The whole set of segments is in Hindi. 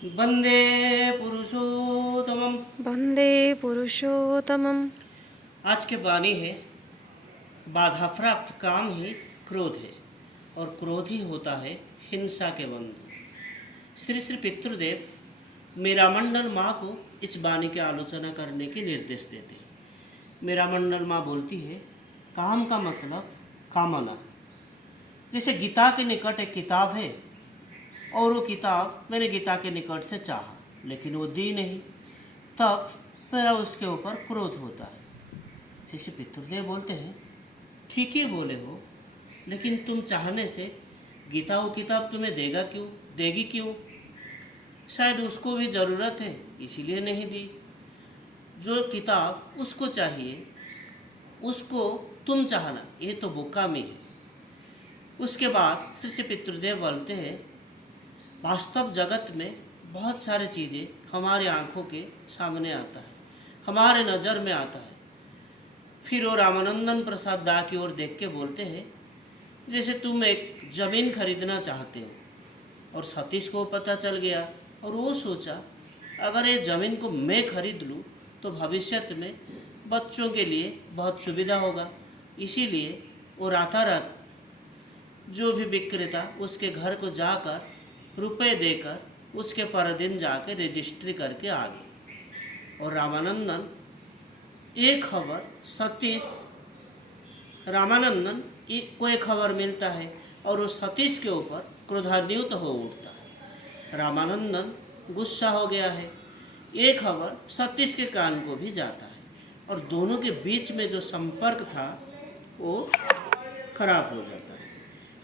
वंदे पुरुषोत्तमम्। वंदे पुरुषोत्तमम्। आज के वाणी है, बाधा प्राप्त काम ही क्रोध है और क्रोध ही होता है हिंसा के बंधु। श्री श्री पितृदेव मीरामंडल माँ को इस वाणी की आलोचना करने की निर्देश देते हैं। मीरामंडल माँ बोलती है, काम का मतलब कामना। जैसे गीता के निकट एक किताब है और वो किताब मैंने गीता के निकट से चाहा लेकिन वो दी नहीं, तब मेरा उसके ऊपर क्रोध होता है। श्री पितृदेव बोलते हैं, ठीक ही बोले हो, लेकिन तुम चाहने से गीता वो किताब तुम्हें देगी क्यों? शायद उसको भी ज़रूरत है इसीलिए नहीं दी। जो किताब उसको चाहिए उसको तुम चाहना, ये तो बोकामी है। उसके बाद श्री पितृदेव बोलते हैं, वास्तव जगत में बहुत सारी चीज़ें हमारे आँखों के सामने आता है, हमारे नज़र में आता है। फिर वो रामानंदन प्रसाद दा की ओर देख के बोलते हैं, जैसे तुम एक ज़मीन खरीदना चाहते हो और सतीश को पता चल गया और वो सोचा अगर ये ज़मीन को मैं खरीद लूँ तो भविष्य में बच्चों के लिए बहुत सुविधा होगा। इसीलिए वो रात जो भी विक्रेता उसके घर को जाकर रुपए देकर उसके पर दिन जाकर रजिस्ट्री करके आ गए। और रामानंदन एक खबर सतीश रामानंदन को एक खबर मिलता है और वो सतीश के ऊपर क्रोधान्वित हो उठता है। रामानंदन गुस्सा हो गया है। ये खबर सतीश के कान को भी जाता है और दोनों के बीच में जो संपर्क था वो खराब हो जाता है।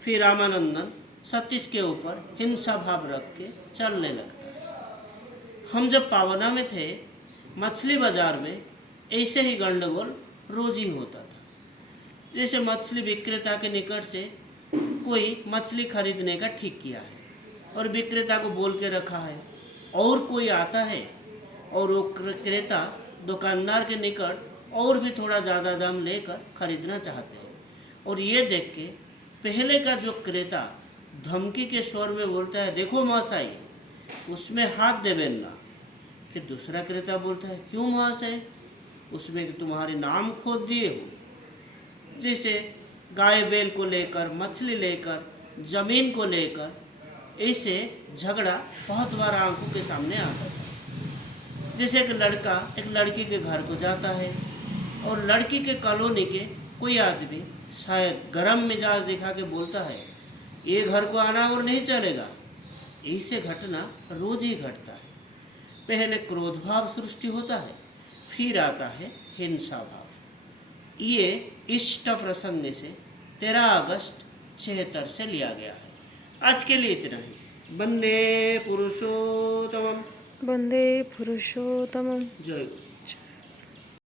फिर रामानंदन सतीश के ऊपर हिंसा भाव रख के चलने लगता है। हम जब पावना में थे, मछली बाजार में ऐसे ही गंडगोल रोज ही होता था। जैसे मछली विक्रेता के निकट से कोई मछली खरीदने का ठीक किया है और विक्रेता को बोल के रखा है, और कोई आता है और वो क्रेता दुकानदार के निकट और भी थोड़ा ज़्यादा दाम लेकर खरीदना चाहते हैं। और ये देख के पहले का जो क्रेता धमकी के स्वर में बोलता है, देखो महाशय उसमें हाथ दे बेलना। फिर दूसरा क्रेता बोलता है, क्यों महाशय, उसमें तुम्हारे नाम खोद दिए हो। जैसे गाय बैल को लेकर, मछली लेकर, ज़मीन को लेकर ऐसे झगड़ा बहुत बार आंखों के सामने आता है। जैसे एक लड़का एक लड़की के घर को जाता है और लड़की के कॉलोनी के कोई आदमी शायद गरम मिजाज दिखा के बोलता है, ये घर को आना और नहीं चलेगा। ऐसे घटना रोज ही घटता है। पहले क्रोध भाव सृष्टि होता है, फिर आता है हिंसा भाव। ये इष्ट प्रसंग से 13 अगस्त 76 से लिया गया है। आज के लिए इतना ही। वंदे पुरुषोत्तमम्। वंदे पुरुषोत्तमम्। जय गुरु।